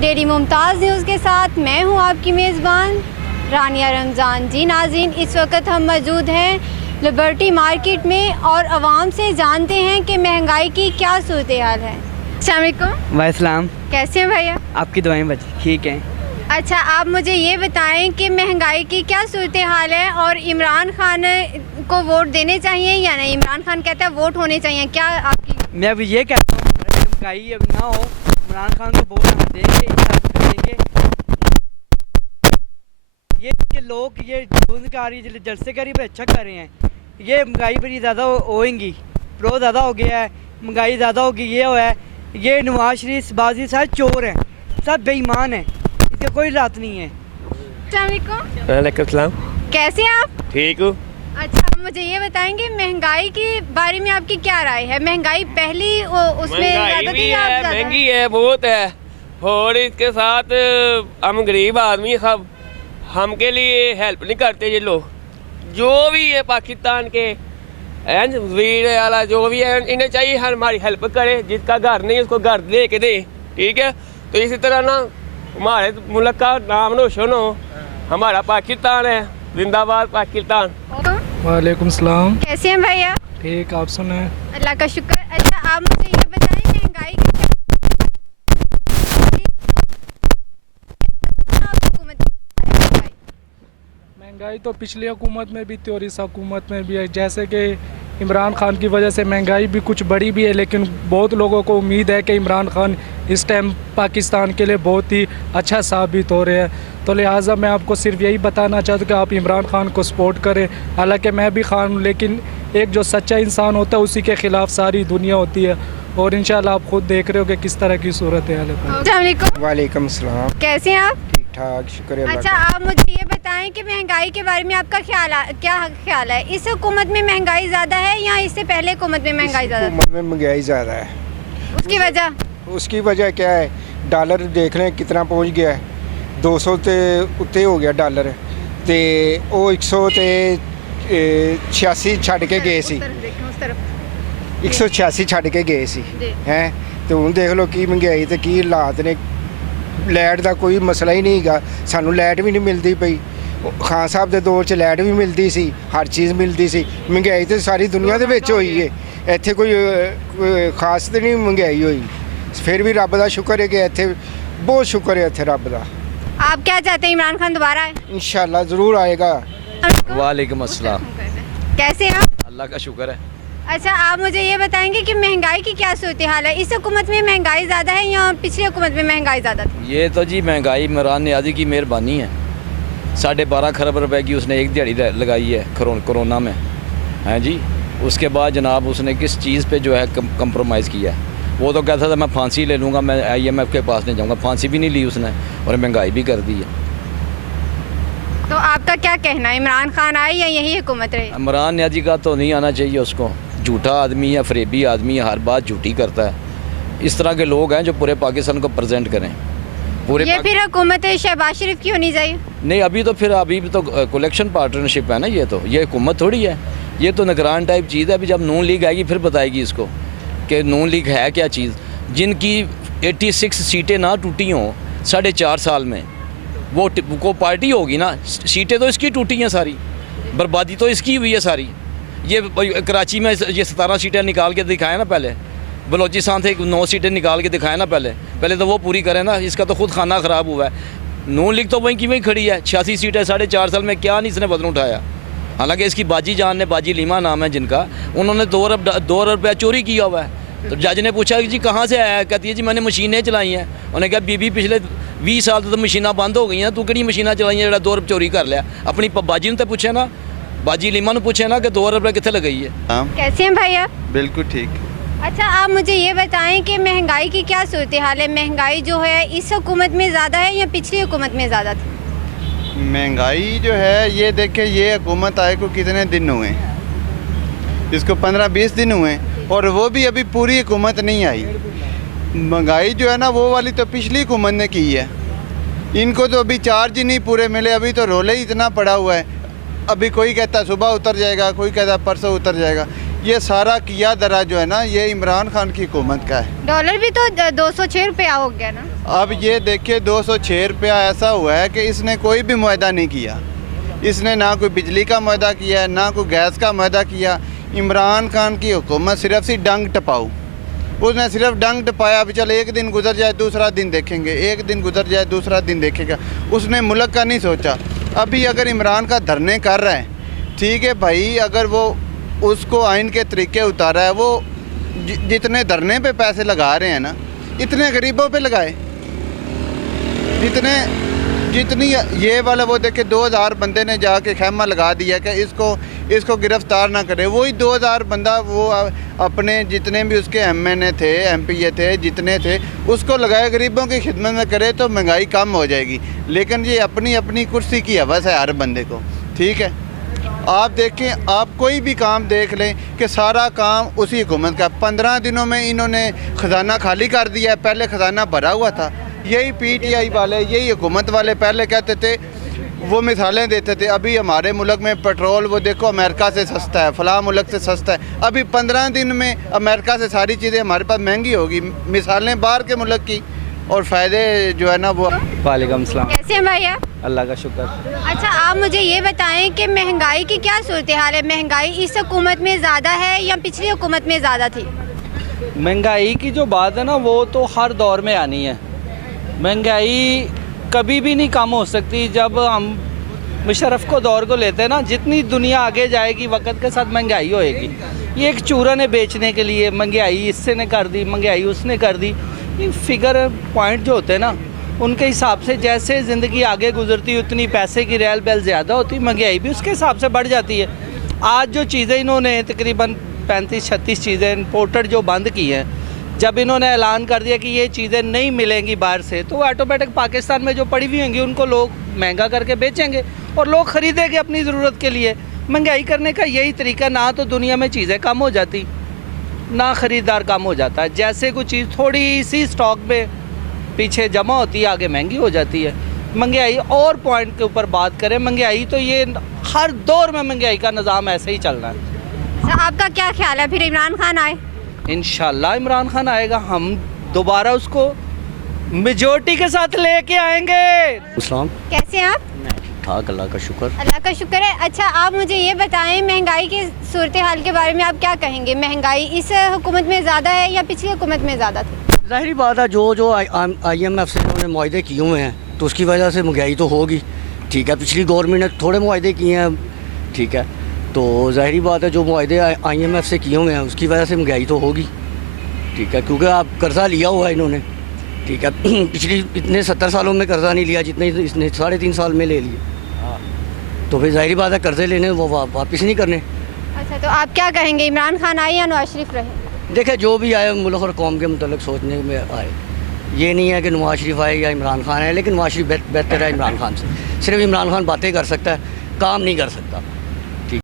Daily Mumtaz news के साथ मैं हूं आपकी मेज़बान रानिया रमज़ान। जी नाज़रीन, इस वक्त हम मौजूद हैं लिबर्टी मार्केट में और आवाम से जानते हैं कि महंगाई की क्या सूरत हाल है। अस्सलाम वालेकुम। वालेकुम। कैसे हैं भैया? आपकी दुआएं बची ठीक हैं। अच्छा, आप मुझे ये बताएं कि महंगाई की क्या सूरत हाल है और इमरान खान को वोट देने चाहिए या नहीं? इमरान खान कहता है वोट होने चाहिए, क्या आपकी? मैं अभी ये कहता हूँ महंगाई अब ना हो, इमरान खान को वोट हम देंगे। ये लोग ये बेरोजगारी जलसे करी पर अच्छा कर रहे हैं। ये महंगाई बड़ी ज़्यादा होएंगी, बहुत ज़्यादा हो गया है, महंगाई ज़्यादा होगी। ये हो है, ये नवाज शरीफ बाजी सारे चोर हैं, सब बेईमान हैं, इसका कोई रात नहीं है। वालेकुम सलाम। कैसे हैं आप? ठीक हूँ। अच्छा, आप मुझे ये बताएंगे महंगाई के बारे में आपकी क्या राय है? महंगाई पहली उसमें ज़्यादा थी या ज़्यादा? महंगी है, बहुत है। और इसके साथ हम गरीब आदमी सब, हमके लिए हेल्प नहीं करते ये लोग। जो भी है पाकिस्तान के वीर वाला जो भी है, इन्हें चाहिए हमारी हेल्प करे। जिसका घर नहीं उसको घर दे के दे, ठीक है। तो इसी तरह ना हमारे मुल्क का नाम रोशन हो। हमारा पाकिस्तान है, जिंदाबाद पाकिस्तान। वालेकुम सलाम। कैसे हैं भैया? ठीक, आप सुनाएं? अल्लाह का शुक्र। अच्छा, आप मुझे ये बताएं महंगाई की महंगाई तो पिछली हुकूमत में भी थी और इस हुकूमत में भी है। जैसे कि इमरान खान की वजह से महंगाई भी कुछ बढ़ी भी है, लेकिन बहुत लोगों को उम्मीद है कि इमरान खान इस टाइम पाकिस्तान के लिए बहुत ही अच्छा साबित हो रहे हैं। तो लिहाजा मैं आपको सिर्फ यही बताना चाहता हूँ कि आप इमरान खान को सपोर्ट करें। हालांकि मैं भी खान हूँ, लेकिन एक जो सच्चा इंसान होता है उसी के ख़िलाफ़ सारी दुनिया होती है। और इंशाल्लाह आप खुद देख रहे हो कि किस तरह की सूरत है। वालेकुम सलाम। कैसे हैं आप? ठीक ठाक, शुक्र है। अच्छा, आप मुझे ये बताएं कि महंगाई के बारे में आपका क्या ख्याल है? इस हुकूमत में महंगाई ज़्यादा है या इससे पहले हुकूमत में महंगाई ज़्यादा? हुकूमत में महंगाई ज़्यादा है। उसकी वजह क्या है? डॉलर देख रहे हैं कितना पहुंच गया है, 200 ते उत्ते हो गया डॉलर। तो वो 186 छड़ के गए सी, 186 छड़ के गए सी हैं। तो हुण देख लो की महंगाई ते की हालात ने। लाइट का कोई मसला ही नहीं है, सानू लाइट भी नहीं मिलती पई। खान साहब के दौर च लाइट भी मिलती सी, हर चीज़ मिलती सी। महंगाई तो सारी दुनिया के विच होई है, इत्थे कोई खास तो नहीं महंगाई हुई। फिर भी रब का शुक्र है कि इत्थे बहुत शुक्र है इत्थे रब का। आप क्या चाहते हैं, इमरान खान दोबारा आए? इंशाल्लाह ज़रूर आएगा। वालेकुम अस्सलाम। कैसे हैं आप? अल्लाह का शुक्र है। अच्छा, आप मुझे ये बताएंगे कि महंगाई की क्या सूरत हाल है? इस हुकूमत में महंगाई ज़्यादा है या पिछली हुकूमत में महंगाई ज़्यादा थी? ये तो जी महंगाई इमरान नियाज़ी की मेहरबानी है। 12.5 खरब रुपए की उसने एक दिहाड़ी लगाई है कोरोना में, हैं जी। उसके बाद जनाब उसने किस चीज़ पे जो है कंप्रोमाइज़ किया है। वो तो कहता था मैं फांसी ले लूँगा, मैं IMF के पास नहीं जाऊँगा। फांसी भी नहीं ली उसने और महंगाई भी कर दी है। तो आपका क्या कहना है, इमरान खान आए या यही हुकूमत रहे? इमरान नियाज़ी का तो नहीं आना चाहिए उसको। झूठा आदमी है, फरेबी आदमी है, हर बात झूठी करता है। इस तरह के लोग हैं जो पूरे पाकिस्तान को प्रेजेंट करें। ये फिर हुकूमत शहबाज शरीफ की होनी चाहिए? नहीं, अभी भी तो कलेक्शन पार्टनरशिप है ना। ये हुकूमत थोड़ी है, ये तो निगरान टाइप चीज़ है। अभी जब नून लीग आएगी फिर बताएगी इसको कि नून लीग है क्या चीज़। जिनकी 86 सीटें ना टूटी हों 4.5 साल में, वो पार्टी होगी ना। सीटें तो इसकी टूटी हैं सारी, बर्बादी तो इसकी हुई है सारी। ये कराची में ये 17 सीटें निकाल के दिखाए ना पहले, बलोचिस्तान से 9 सीटें निकाल के दिखाए ना पहले तो वो पूरी करें ना। इसका तो खुद खाना ख़राब हुआ है। नून लीग तो वहीं की वहीं खड़ी है। 86 सीटें 4.5 साल में क्या नहीं इसने बदल उठाया। हालांकि इसकी बाजी जान ने, बाजी लीमा नाम है जिनका, उन्होंने 2 अरब रुपया चोरी किया हुआ है। तो जज ने पूछा कि जी कहाँ से आया है? कहती है जी मैंने मशीनें चलाई हैं। उन्होंने कहा बीबी पिछले 20 साल तो मशीनें बंद हो गई हैं, तू किहड़ी मशीनें चलाई हैं जो 2 अरब चोरी कर लिया? अपनी बाजी ने तो पूछे ना, बाजी लीमा ने पूछे ना कि 2 अरब कितने लगाई है। कैसे हैं भाई आप? बिल्कुल ठीक। अच्छा, आप मुझे ये बताएं कि महंगाई की क्या सूरत हाल है? महंगाई जो है इस हुकूमत में ज़्यादा है या पिछली हुकूमत में ज़्यादा थी? महंगाई जो है ये देखे, ये हुकूमत आए को कितने दिन हुए, इसको 15-20 दिन हुए और वो भी अभी पूरी हुकूमत नहीं आई। महंगाई जो है ना वो वाली तो पिछली हुकूमत ने की है। इनको तो अभी चार्ज ही नहीं पूरे मिले, अभी तो रोले ही इतना पड़ा हुआ है। अभी कोई कहता सुबह उतर जाएगा, कोई कहता परसों उतर जाएगा। ये सारा किया दरा जो है ना, ये इमरान खान की हुकूमत का है। डॉलर भी तो 206 रुपया हो गया ना। अब ये देखिए 206 रुपया ऐसा हुआ है कि इसने कोई भी मुआहदा नहीं किया। इसने ना कोई बिजली का मुआहदा किया, ना कोई गैस का मुआहदा किया। इमरान खान की हुकूमत सिर्फ सी डंग टपाऊ, उसने सिर्फ डंग टपाया। अभी चल एक दिन गुजर जाए दूसरा दिन देखेंगे, एक दिन गुजर जाए दूसरा दिन देखेगा। उसने मुल्क का नहीं सोचा। अभी अगर इमरान का धरने कर रहा है, ठीक है भाई, अगर वो उसको आइन के तरीके उतारा है, वो जितने धरने पे पैसे लगा रहे हैं ना, इतने गरीबों पे लगाए। जितनी ये वाला वो देखे 2000 बंदे ने जाके खैमा लगा दिया कि इसको गिरफ्तार ना करे। वही 2000 बंदा वो अपने जितने भी उसके MNA थे, MPA थे, जितने थे, उसको लगाए गरीबों की खिदमत में करे तो महंगाई कम हो जाएगी। लेकिन ये अपनी अपनी कुर्सी की हवस है हर बंदे को, ठीक है। आप देखें, आप कोई भी काम देख लें कि सारा काम उसी हुकूमत का। 15 दिनों में इन्होंने ख़जाना खाली कर दिया है। पहले ख़जाना भरा हुआ था। यही PTI वाले, यही हुकूमत वाले पहले कहते थे, वो मिसालें देते थे, अभी हमारे मुल्क में पेट्रोल वो देखो अमेरिका से सस्ता है, फ़लाँ मुल्क से सस्ता है। अभी 15 दिन में अमेरिका से सारी चीज़ें हमारे पास महंगी होगी। मिसालें बाहर के मुल्क की, और फ़ायदे जो है ना वो। वालेकुम सलाम। कैसे हैं भैया? अल्लाह का शुक्र। अच्छा, आप मुझे ये बताएं कि महंगाई की क्या सूरत हाल है? महंगाई इस हुकूमत में ज़्यादा है या पिछली हुकूमत में ज़्यादा थी? महंगाई की जो बात है ना, वो तो हर दौर में आनी है। महंगाई कभी भी नहीं कम हो सकती। जब हम मुशर्रफ को दौर को लेते हैं ना, जितनी दुनिया आगे जाएगी वक्त के साथ महंगाई होएगी। ये एक चूरन है बेचने के लिए, महंगाई इससे ने कर दी, महंगाई उसने कर दी। ये फिगर पॉइंट जो होते हैं ना, उनके हिसाब से जैसे ज़िंदगी आगे गुजरती उतनी पैसे की रेल बैल ज़्यादा होती, महंगाई भी उसके हिसाब से बढ़ जाती है। आज जो चीज़ें इन्होंने तकरीबन 35-36 चीज़ें इम्पोर्टेड जो बंद की हैं, जब इन्होंने ऐलान कर दिया कि ये चीज़ें नहीं मिलेंगी बाहर से, तो ऑटोमेटिक पाकिस्तान में जो पड़ी हुई होंगी उनको लोग महंगा करके बेचेंगे और लोग ख़रीदेंगे अपनी ज़रूरत के लिए। महंगाई करने का यही तरीका, ना तो दुनिया में चीज़ें कम हो जाती, ना ख़रीदार कम हो जाता है। जैसे कोई चीज़ थोड़ी सी स्टॉक में पीछे जमा होती है, आगे महंगी हो जाती है। महंगाई और पॉइंट के ऊपर बात करें, महंगाई तो ये हर दौर में महंगाई का निज़ाम ऐसे ही चलना है। आपका क्या ख्याल है, फिर इमरान खान आए? इंशाल्लाह इमरान खान आएगा, हम दोबारा उसको मेजॉरिटी के साथ लेके आएंगे। कैसे हैं आप? ठाक, अल्लाह का शुक्र। अल्लाह का शुक्र है। अच्छा, आप मुझे ये बताएं, महंगाई की सूरत हाल के बारे में आप क्या कहेंगे? महंगाई इस हुकूमत में ज़्यादा है या पिछली हुकूमत में ज़्यादा थी? ज़ाहिर बात है, जो IMF से उन्होंने मुआहदे किए हुए हैं, तो उसकी वजह से महंगाई तो होगी, ठीक है। पिछली गवर्नमेंट ने थोड़े मुआहदे किए हैं, ठीक है, तो ज़ाहिर बात है जो मुआहदे IMF से किए हुए हैं उसकी वजह से महंगाई तो होगी, ठीक है, क्योंकि आप कर्ज़ा लिया हुआ है इन्होंने, ठीक है। पिछली इतने 70 सालों में कर्ज़ा नहीं लिया जितने इसने 3.5 साल में ले लिए, तो फिर ज़ाहिर बात है कर्ज़े लेने वो वापस नहीं करने। अच्छा, तो आप क्या कहेंगे, इमरान खान आए या नवाज शरीफ रहे? देखे, जो भी आए मुल्क और कौम के मतलब सोचने में आए, ये नहीं है कि नवाज शरीफ आए या इमरान खान आए, लेकिन नवाज शरीफ बेहतर है इमरान खान से। सिर्फ इमरान खान बातें कर सकता है, काम नहीं कर सकता।